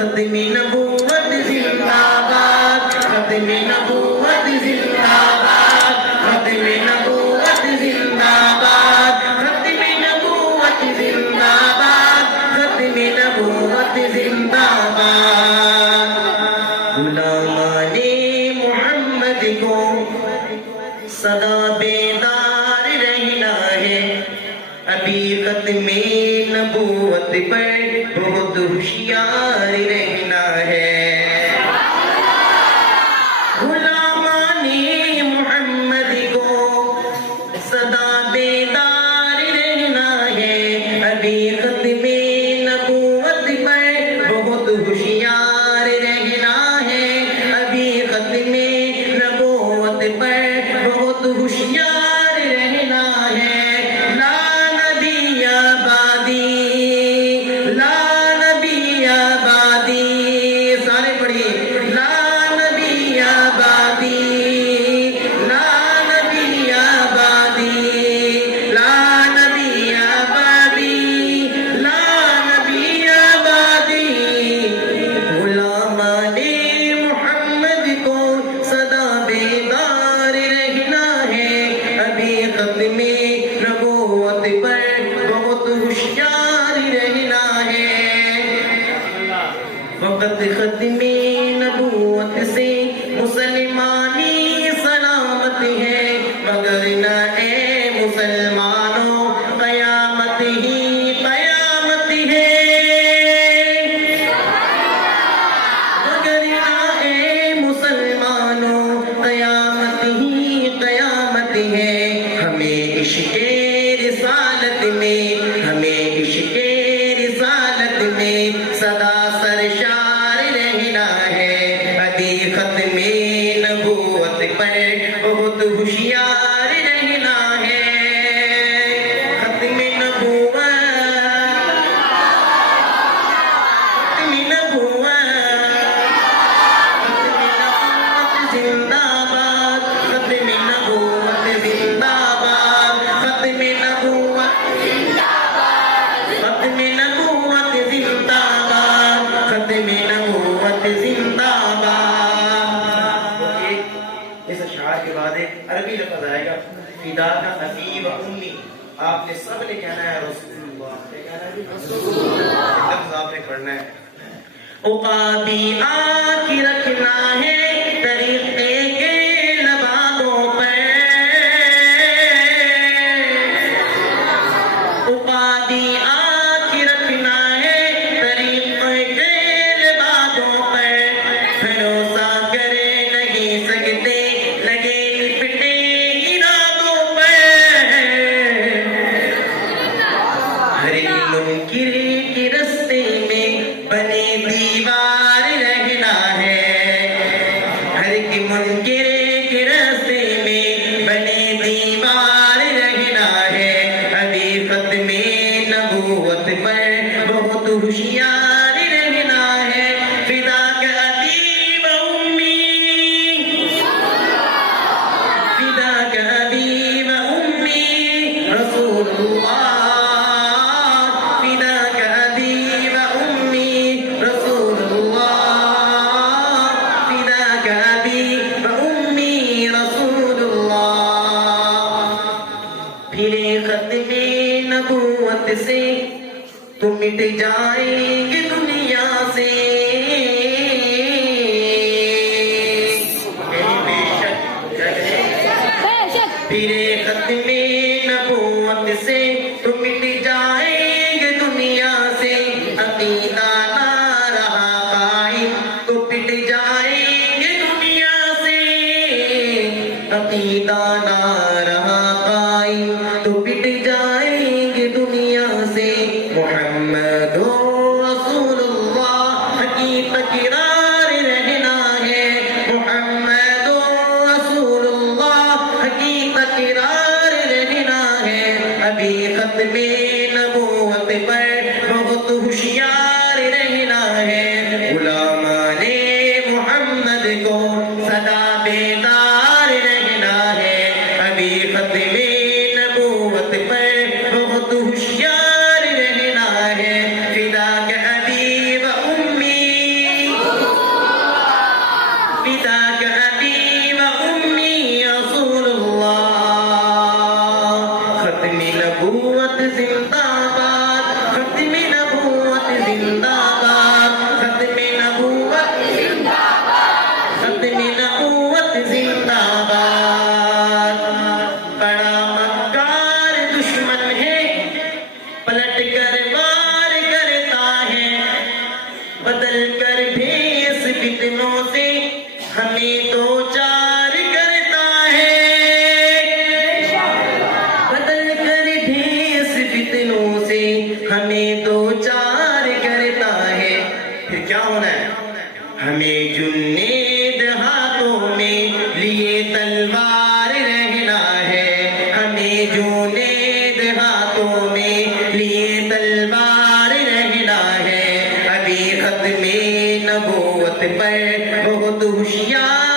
ختم نبوت زندہ باد، ختم نبوت زندہ باد، ختم نبوت زندہ باد، ختم نبوت زندہ باد، ختم نبوت زندہ باد۔ غلامان محمد کو سدا بیدار رہنا ہے، ابھی ختم نبوت پر بہت ہوشیار رہنا ہے۔ غلامان محمد کو سدا بیدار رہنا ہے، ابھی ختم نبوت پر بہت ہوشیار رہنا ہے، ابھی ختم نبوت پر بہت ہوشیار رہنا ہے۔ لا نبی آبادی، لا نبی آبادی، سارے پڑھیے، لا نبی آبادی، لا نبی آبادی، لا نبی آبادی، لا نبی آبادی۔ غلامان محمد کو سدا بیدار رہنا ہے، ابھی ختم نبوت پر بہت ہوشیار رہنا ہے۔ وقت ختم نبوت سے مسلمانی سلامت ہے، مگر نہ اے مسلمانوں قیامت ہی قیامت ہے، مگر نہ اے مسلمانوں قیامت ہی قیامت ہے۔ ہمیں عشق رسالت میں، ہمیں عشق رسالت میں سدا سرشار رہنا ہے، ابھی ختم نبوت پر بہت ہوشیار رہنا ہے۔ ختم نبوت، ختم نبوت، زندہ باد، ختم نبوت زندہ باد، ختم نبوت، ختم نبوت زندہ باد، ختم نبوت زندہ باد۔ اس اشعار کے بعد ایک عربی لفظ آئے گا، فداک ابی و امی۔ آپ نے سب نے کہنا ہے رسول اللہ، کیا کہنا ہے؟ رسول اللہ، لفظ آپ نے پڑھنا ہے۔ عقابی آنکھ رکھنا ہے طریقے کے لبادوں پر، عقابی آنکھ رکھنا ہے طریقے کے لبادوں پر، بھروسہ کرے نہیں سکتے لگے لپٹے ارادوں پر، ہر ایک منکر کے رستے میں بنے دیوار رہنا ہے، ہر ایک منکر کے راستے میں بنے دیوار رہنا ہے، ابھی ختم نبوت پر بہت ہوشیار رہنا ہے۔ فداک ابی و امی، فداک ابی و امی رسول اللہ، فداک ابی و امی رسول اللہ، فداک ابی و امی رسول اللہ۔ پھر ختم نبوت سے تم مٹ جائیں گے دنیا سے، بے شک پھر ختم نبوت سے تم مٹ جائیں گے دنیا سے، عقیدہ نہ رہا قائم تو پٹ جائیں گے دنیا سے، عقیدہ نہ رہا قائم تو پٹ جائیں گے دنیا سے۔ محمد رسول بدل کر بھیس فتنوں سے ہمیں دو چار کرتا ہے، بدل کر بھیس فتنوں سے ہمیں دو چار کرتا ہے۔ پھر کیا ہونا ہے؟ ہمیں جنید ہاتھوں میں لیے تلوار رہنا ہے، ہمیں جنید ہاتھوں میں لیے تلوار رہنا ہے۔ ابھی ختم نبوت پر بہت ہوشیار